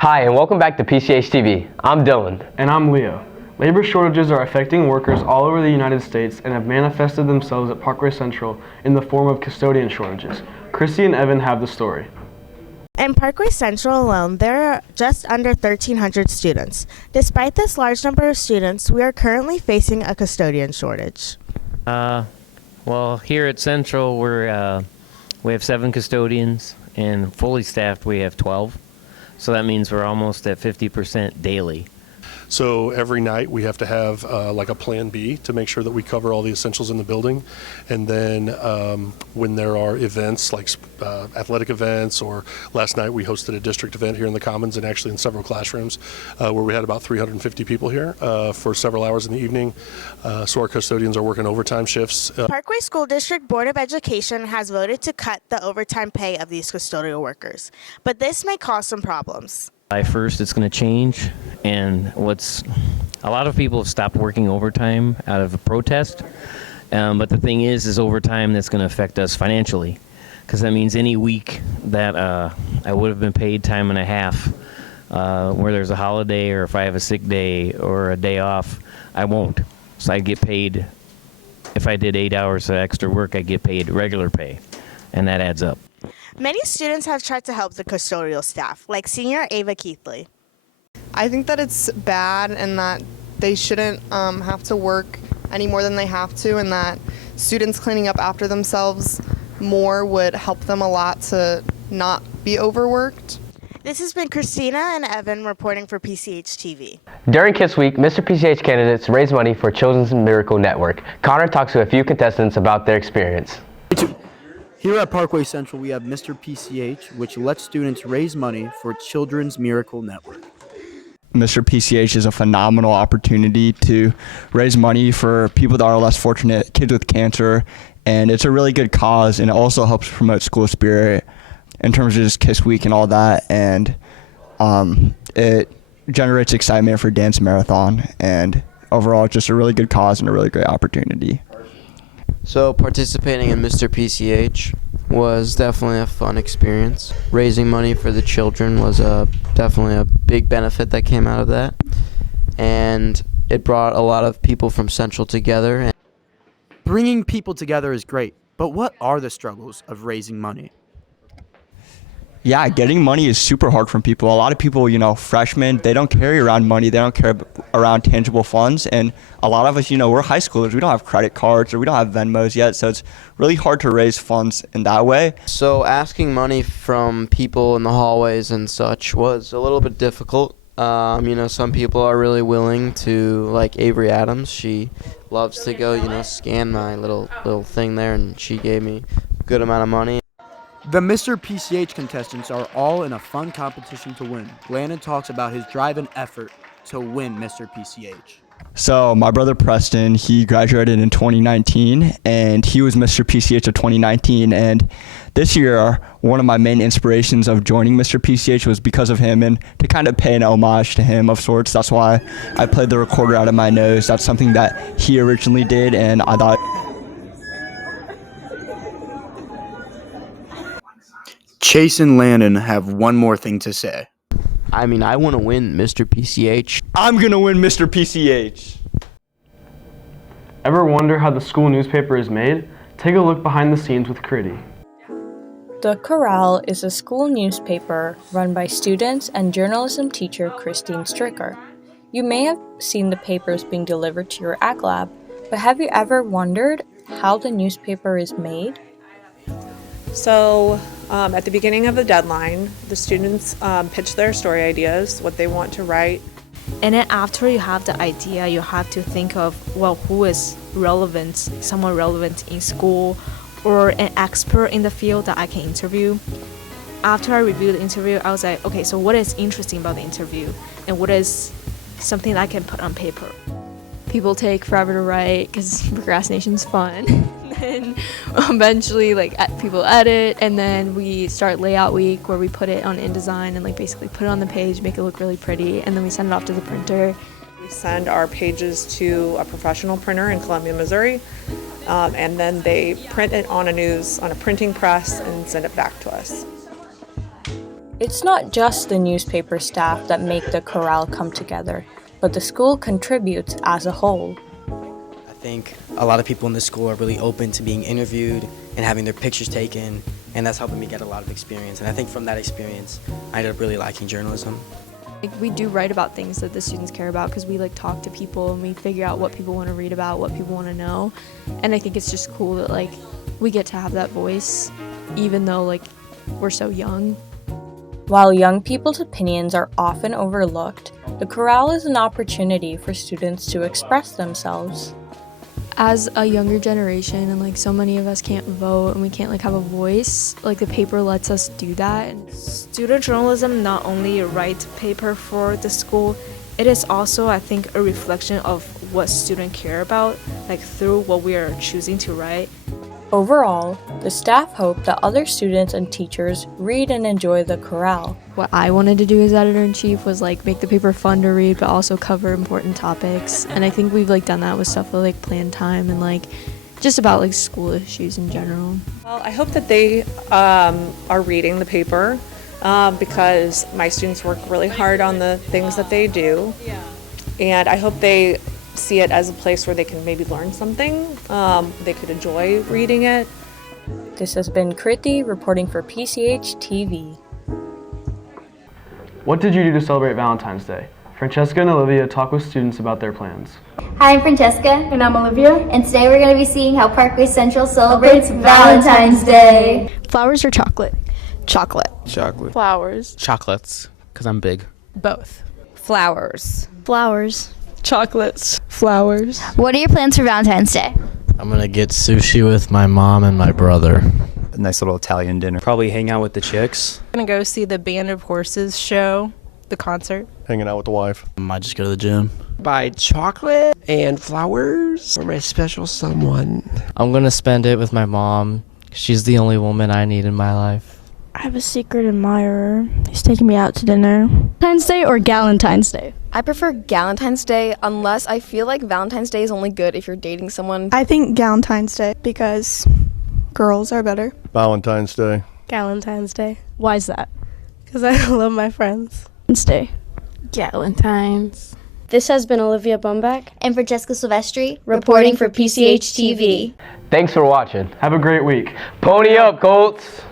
Hi, and welcome back to PCHTV. I'm Dylan. And I'm Leo. Labor shortages are affecting workers all over the United States and have manifested themselves at Parkway Central in the form of custodian shortages. Christy and Evan have the story. In Parkway Central alone, there are just under 1,300 students. Despite this large number of students, we are currently facing a custodian shortage. Well, here at Central, we have 7 custodians, and fully staffed we have 12. So that means we're almost at 50% daily. So every night we have to have like a plan B to make sure that we cover all the essentials in the building. And then when there are events like athletic events, or last night we hosted a district event here in the Commons and actually in several classrooms where we had about 350 people here for several hours in the evening. So our custodians are working overtime shifts. Parkway School District Board of Education has voted to cut the overtime pay of these custodial workers, but this may cause some problems. July 1st, it's going to change, and a lot of people have stopped working overtime out of a protest, but the thing is overtime that's going to affect us financially, because that means any week that I would have been paid time and a half, where there's a holiday or if I have a sick day or a day off, I won't. So I get paid, if I did 8 hours of extra work, I get paid regular pay, and that adds up. Many students have tried to help the custodial staff, like senior Ava Keithley. I think that it's bad and that they shouldn't have to work any more than they have to, and that students cleaning up after themselves more would help them a lot to not be overworked. This has been Christina and Evan reporting for PCHTV. During Kids Week, Mr. PCH candidates raise money for Children's Miracle Network. Connor talks to a few contestants about their experience. Here at Parkway Central, we have Mr. PCH, which lets students raise money for Children's Miracle Network. Mr. PCH is a phenomenal opportunity to raise money for people that are less fortunate, kids with cancer, and it's a really good cause, and it also helps promote school spirit in terms of just Kiss Week and all that, and it generates excitement for Dance Marathon, and overall it's just a really good cause and a really great opportunity. So participating in Mr. PCH was definitely a fun experience. Raising money for the children was definitely a big benefit that came out of that. And it brought a lot of people from Central together. Bringing people together is great, but what are the struggles of raising money? Yeah, getting money is super hard from people. A lot of people, freshmen, they don't carry around money. They don't carry around tangible funds. And a lot of us, we're high schoolers. We don't have credit cards or we don't have Venmos yet. So it's really hard to raise funds in that way. So asking money from people in the hallways and such was a little bit difficult. Some people are really willing to, like Avery Adams. She loves to go, scan my little thing there, and she gave me a good amount of money. The Mr. PCH contestants are all in a fun competition to win. Landon talks about his drive and effort to win Mr. PCH. So my brother Preston, he graduated in 2019, and he was Mr. PCH of 2019. And this year, one of my main inspirations of joining Mr. PCH was because of him, and to kind of pay an homage to him of sorts. That's why I played the recorder out of my nose. That's something that he originally did, and I thought... Chase and Landon have one more thing to say. I want to win Mr. PCH. I'm going to win Mr. PCH. Ever wonder how the school newspaper is made? Take a look behind the scenes with Critty. The Corral is a school newspaper run by students and journalism teacher Christine Stricker. You may have seen the papers being delivered to your ag lab, but have you ever wondered how the newspaper is made? So at the beginning of the deadline, the students pitch their story ideas, what they want to write. And then after you have the idea, you have to think of, who is relevant, someone relevant in school, or an expert in the field that I can interview. After I reviewed the interview, I was like, okay, so what is interesting about the interview? And what is something that I can put on paper? People take forever to write because procrastination's fun. And eventually people edit, and then we start layout week where we put it on InDesign and basically put it on the page, make it look really pretty, and then we send it off to the printer. We send our pages to a professional printer in Columbia, Missouri, and then they print it on a printing press and send it back to us. It's not just the newspaper staff that make the Corral come together, but the school contributes as a whole. I think a lot of people in the school are really open to being interviewed and having their pictures taken, and that's helping me get a lot of experience. And I think from that experience, I ended up really liking journalism. We do write about things that the students care about because we talk to people and we figure out what people want to read about, what people want to know. And I think it's just cool that we get to have that voice even though we're so young. While young people's opinions are often overlooked, the Corral is an opportunity for students to express themselves. As a younger generation and so many of us can't vote and we can't have a voice, the paper lets us do that. Student journalism not only write paper for the school, it is also, I think, a reflection of what students care about, through what we are choosing to write. Overall, the staff hope that other students and teachers read and enjoy the Corral. What I wanted to do as editor-in-chief was make the paper fun to read but also cover important topics. And I think we've done that with stuff like plan time and just about school issues in general. Well, I hope that they are reading the paper because my students work really hard on the things that they do. And I hope they see it as a place where they can maybe learn something. They could enjoy reading it. This has been Kriti reporting for PCHTV. What did you do to celebrate Valentine's Day? Francesca and Olivia talk with students about their plans. Hi, I'm Francesca. And I'm Olivia. And today we're going to be seeing how Parkway Central celebrates Valentine's Day. Flowers or chocolate? Chocolate. Chocolate. Flowers. Chocolates, because I'm big. Both. Flowers. Flowers. Chocolates. Flowers. What are your plans for Valentine's Day? I'm going to get sushi with my mom and my brother. A nice little Italian dinner. Probably hang out with the chicks. I'm going to go see the Band of Horses show, the concert. Hanging out with the wife. I might just go to the gym. Buy chocolate and flowers for my special someone. I'm going to spend it with my mom. She's the only woman I need in my life. I have a secret admirer. He's taking me out to dinner. Valentine's Day or Galentine's Day? I prefer Galentine's Day unless I feel like Valentine's Day is only good if you're dating someone. I think Galentine's Day because girls are better. Valentine's Day. Galentine's Day. Why is that? Because I love my friends. Day. Galentine's. This has been Olivia Bumbach and Francesca Silvestri reporting for PCHTV. Thanks for watching. Have a great week. Pony up, Colts!